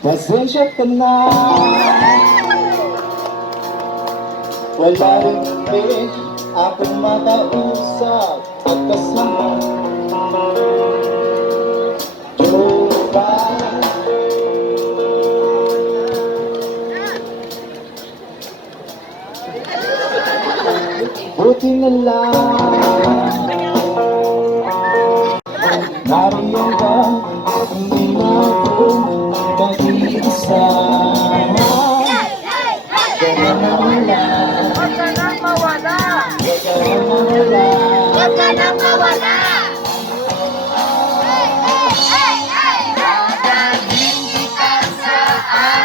Pasensya ka na. Wala rin ulit akong makausap at kasama. Diba? Buti na lang nariyan ka, hindi na ako mag-iisa. Kaya na wala, Huwag ka nang mawala! kaya na wala. Huwag ka nang mawala! Dadalhin kita sa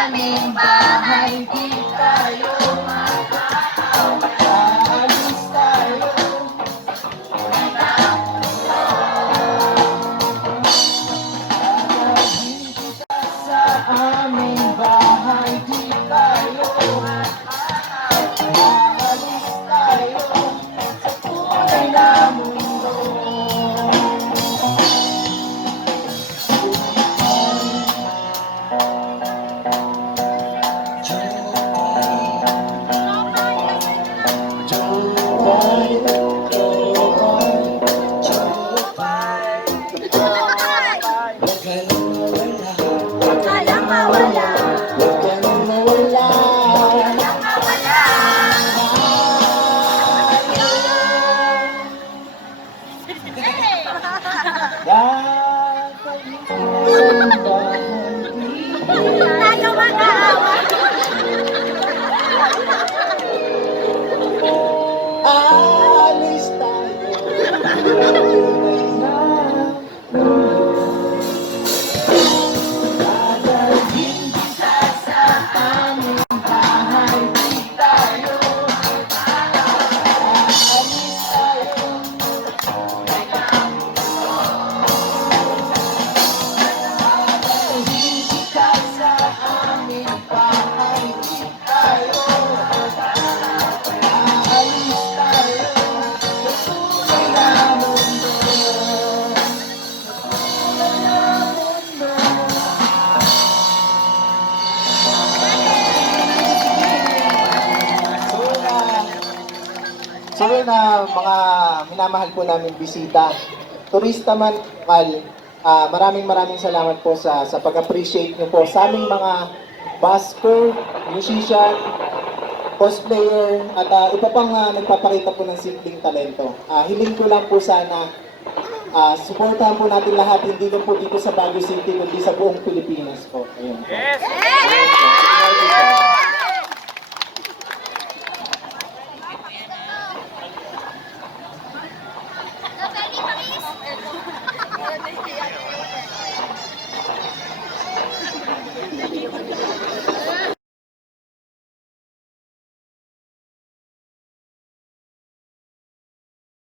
aming bahay, di tayo Aalis tayo. Aalis kita sa aming bahay, di tayo. Aalis tayo sa tunay na mundo. Huwag ka nang mawala! Huwag ka nang mawala. Nang mawala! Tayo mag-aawa! Aalis tayo. Tunay na dadalhin kita sa aming bahay, di tayo. Aalis tayo. Dadalhin kita sa aming bahay, di tayo. Aalis tayo sa tunay na mundo. Tunay na mundo. So na mga minamahal po namin bisita, turista man, maraming salamat po sa pag-appreciate niyo po sa aming mga busker, musician, cosplayer, at iba pang nagpapakita po ng simpleng talento. Hiling ko lang po sana, supportahan po natin lahat, hindi lang po dito sa Baguio City, kundi sa buong Pilipinas po. Ayun po. Yes!